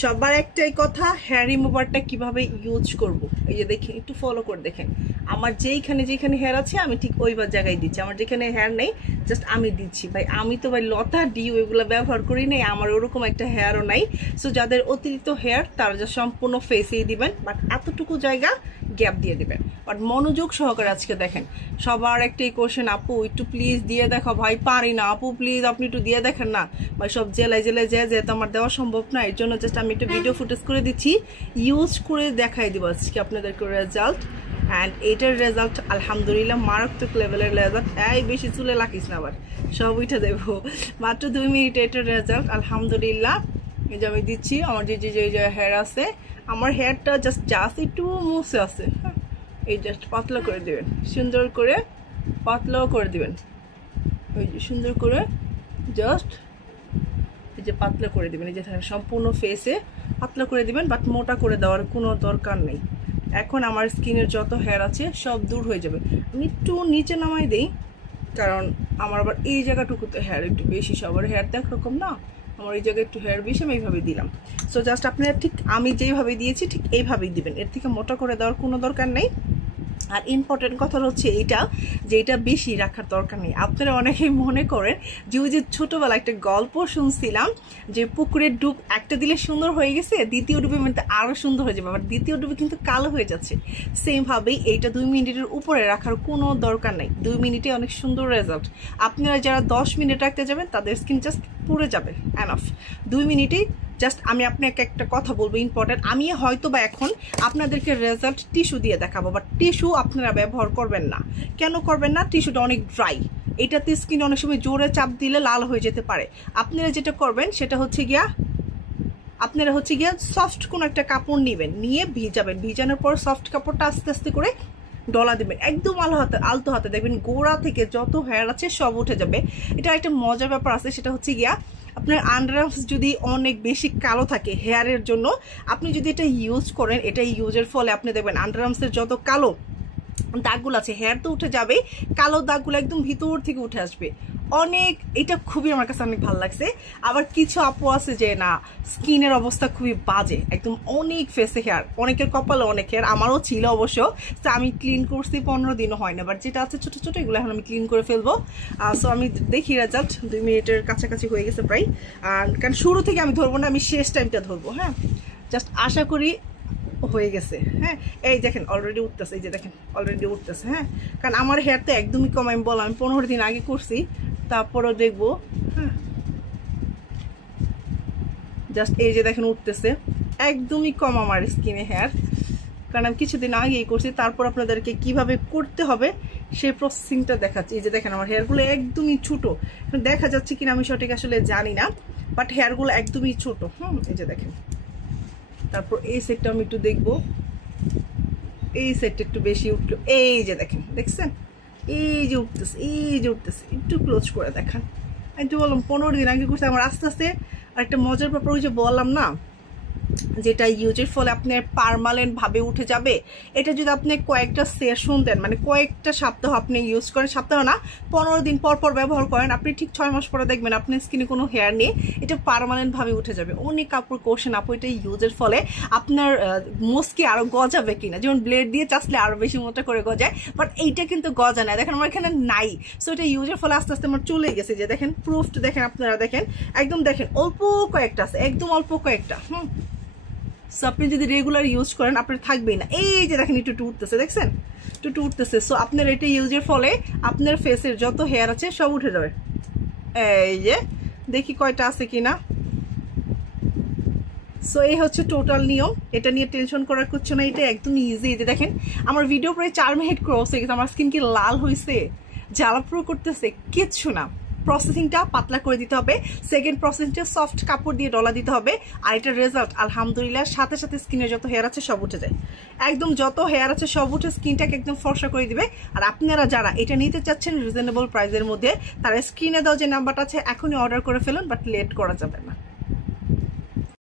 সবার একটাই কথা, হেয়ার রিমুভারটা কিভাবে ইউজ করব। এই যে দেখেন, একটু ফলো করে দেখেন, আমার যেখানে হেয়ার আছে আমি ঠিক ওইবার জায়গায় দিচ্ছি, আমার যেখানে হেয়ার নেই জাস্ট আমি দিচ্ছি। ভাই আমি তো ভাই লতা ডি ওইগুলো ব্যবহার করি নাই, আমার ওরকম একটা হেয়ারও নাই। সো যাদের অতিরিক্ত হেয়ার তারা যা সম্পূর্ণ ফেসেই দিবেন, বাট এতটুকু জায়গা গ্যাপ দিয়ে দিবেন। বাট মনোযোগ সহকারে আজকে দেখেন, সবার একটাই কোশ্চেন, আপু একটু প্লিজ দিয়ে দেখো। ভাই পারি না আপু, প্লিজ আপনি একটু দিয়ে দেখেন না। ভাই সব জেলায় যেহেতু আমার দেওয়া সম্ভব না, এর জন্য জাস্ট আমি একটু ভিডিও ফুটেজ করে দিচ্ছি, ইউজ করে দেখাই দিব আজকে আপনাদেরকে রেজাল্ট। অ্যান্ড এটার রেজাল্ট আলহামদুলিল্লাহ মারাত্মক লেভেলের রেজাল্ট। এই বেশি চুলে লাকিস না, আবার সব উঠে দেবো। মাত্র 2 মিনিট এটার রেজাল্ট আলহামদুলিল্লাহ। এই যে আমি দিচ্ছি, আমার যে হেয়ার আছে, আমার হেয়ারটা জাস্ট একটু মুছে আছে, হ্যাঁ এই জাস্ট পাতলা করে দেবেন, সুন্দর করে পাতলাও করে দিবেন। ওই যে সুন্দর করে জাস্ট এই যে পাতলা করে দিবেন, এই যে সম্পূর্ণ ফেসে পাতলা করে দিবেন, বাট মোটা করে দেওয়ার কোনো দরকার নেই। এখন আমার স্কিনের যত হেয়ার আছে সব দূর হয়ে যাবে। আমি একটু নিচে নামাই দিই, কারণ আমার আবার এই জায়গাটুকুতে হেয়ার একটু বেশি, সবার হেয়ার তো একরকম না, আমার এই জায়গায় একটু হেয়ার বেশি, আমি এইভাবে দিলাম। সো জাস্ট আপনারা ঠিক আমি যেইভাবে দিয়েছি ঠিক এইভাবেই দিবেন, এর থেকে মোটা করে দেওয়ার কোনো দরকার নেই। আর ইম্পর্টেন্ট কথা হচ্ছে এইটা, যে এটা বেশি রাখার দরকার নেই। আপনারা অনেকেই মনে করেন যে ওই যে ছোটোবেলা একটা গল্প শুনছিলাম যে পুকুরের ডুব একটা দিলে সুন্দর হয়ে গেছে, দ্বিতীয় ডুবের মধ্যে আরও সুন্দর হয়ে যাবে, আবার দ্বিতীয় ডুবে কিন্তু কালো হয়ে যাচ্ছে। সেমভাবেই এইটা 2 মিনিটের উপরে রাখার কোনো দরকার নেই, 2 মিনিটে অনেক সুন্দর রেজাল্ট। আপনারা যারা 10 মিনিট রাখতে যাবেন তাদের স্কিন জাস্ট পুড়ে যাবে, এনাফ। 2 মিনিটেই জাস্ট আমি আপনাকে একটা কথা বলবো ইম্পর্টেন্ট, আমি হয়তো বা এখন আপনাদেরকে রেজাল্ট টিস্যু দিয়ে দেখাবো, বাট টিস্যু আপনারা ব্যবহার করবেন না। কেন করবেন না? টিস্যুটা অনেক ড্রাই, এটাতে স্কিন অনেক সময় জোরে চাপ দিলে লাল হয়ে যেতে পারে। আপনারা যেটা করবেন সেটা হচ্ছে গিয়া, আপনারা সফট কোনো একটা কাপড় নেবেন, নিয়ে ভিজাবেন, ভিজানোর পর সফট কাপড়টা আস্তে আস্তে করে ডলা দেবেন, একদম আলতো হাতে, দেখবেন গোড়া থেকে যত হেয়ার আছে সব উঠে যাবে। এটা একটা মজার ব্যাপার আছে, সেটা হচ্ছে গিয়া আপনার আন্ডারআর্মস যদি অনেক বেশি কালো থাকে হেয়ারের জন্য, আপনি যদি এটা ইউজ করেন, এটা ইউজের ফলে আপনি দেখবেন আন্ডারআর্মসের যত কালো দাগগুলো আছে হেয়ার তো উঠে যাবে, কালো দাগগুলো একদম ভিতর থেকে উঠে আসবে অনেক। এটা খুবই আমার কাছে অনেক ভালো লাগছে। আবার কিছু আপু আছে যে না, স্কিনের অবস্থা খুবই বাজে, একদম অনেক ফেসে হেয়ার, অনেকের কপালে অনেক হেয়ার, আমারও ছিল অবশ্য। তো আমি ক্লিন করছি 15 দিনও হয় না, বাট যেটা আছে ছোটো ছোটো এগুলো এখন আমি ক্লিন করে ফেলবো। সো আমি দেখি রেজাল্ট 2 মিনিটের কাছাকাছি হয়ে গেছে প্রায়। কারণ শুরু থেকে আমি ধরবো না, আমি শেষ টাইমটা ধরবো, হ্যাঁ জাস্ট আশা করি হয়ে গেছে। হ্যাঁ এই দেখেন অলরেডি উঠতেছে, এই যে দেখেন অলরেডি উঠতেছে। হ্যাঁ কারণ আমার হেয়ার তো একদমই কম, আমি বললাম আমি 15 দিন আগে করছি, তারপরও দেখবো। হ্যাঁ জাস্ট এই যে দেখেন উঠতেছে, একদমই কম আমার স্কিনে হেয়ার, কারণ আমি কিছুদিন আগেই করছি। তারপর আপনাদেরকে কিভাবে করতে হবে সেই প্রসেসিংটা দেখাচ্ছি। এই যে দেখেন আমার হেয়ারগুলো একদমই ছোটো, দেখা যাচ্ছে কিনা আমি সঠিক আসলে জানি না, বাট হেয়ারগুলো একদমই ছোটো। এই যে দেখেন, তারপর এই সেটটা আমি একটু দেখবো, এই সেটটা একটু বেশি উঠলো, এই যে দেখেন, দেখছেন এই যে উঠতেছে, এই যে উঠতেছে, একটু ক্লোজ করে দেখান। আমি তো বললাম 15 দিন আগে করতে, আমার আস্তে আস্তে। আর একটা মজার ব্যাপার, ওই যে বললাম না, যেটা ইউজের ফলে আপনার পার্মানেন্ট ভাবে উঠে যাবে, এটা যদি আপনি কয়েকটা সেশন দেন, মানে কয়েকটা সপ্তাহ আপনি ইউজ করেন, সপ্তাহ না 15 দিন পর পর ব্যবহার করেন, আপনি ঠিক 6 মাস পরে দেখবেন আপনার স্কিনে কোনো হেয়ার নেই, এটা পার্মানেন্ট ভাবে উঠে যাবে। অনেক কাপড় কোশ্চেন আপু এটা ইউজের ফলে আপনার মুসকি আরো গজাবে কিনা, যেমন ব্লেড দিয়ে চাষলে আরো বেশি মোটা করে গজায়, বাট এইটা কিন্তু গজা নাই, দেখেন আমার এখানে নাই। সো এটা ইউজের ফলে আস্তে আস্তে আমার চলে গেছে। যে দেখেন প্রুফটা দেখেন, আপনারা দেখেন একদম, দেখেন অল্প কয়েকটা আছে, একদম অল্প কয়েকটা। সো আপনি যদি রেগুলার ইউজ করেন আপনার থাকবেই না। এই যে দেখেন একটু উঠতেছে, দেখছেন একটু উঠতেছে। সো আপনার এটা ইউজের ফলে আপনার ফেসের যত হেয়ার আছে সব উঠে যাবে। এই যে দেখি কয়টা আছে কিনা। সো এই হচ্ছে টোটাল নিয়ম, এটা নিয়ে টেনশন করার কিছু না, এটা একদম ইজি। এই যে দেখেন আমার ভিডিও প্রায় 4 মিনিট ক্রস হয়ে গেছে, আমার স্কিন কি লাল হয়েছে, জ্বালাপুরো করতেছে, কিচ্ছু না। প্রসেসিংটা পাতলা করে দিতে হবে, সেকেন্ড প্রসেসিংটা সফট কাপড় দিয়ে ডলা দিতে হবে। আর এটার রেজাল্ট আলহামদুলিল্লাহ সাথে সাথে স্কিনের যত হেয়ার আছে সব উঠে যায়, একদম যত হেয়ার আছে সব উঠে স্কিনটাকে একদম ফর্সা করে দিবে। আর আপনারা যারা এটা নিতে চাচ্ছেন রিজনেবল প্রাইসের মধ্যে, তারা স্ক্রিনে দাও যে নাম্বারটা আছে এখনই অর্ডার করে ফেলুন, বাট লেট করা যাবে না।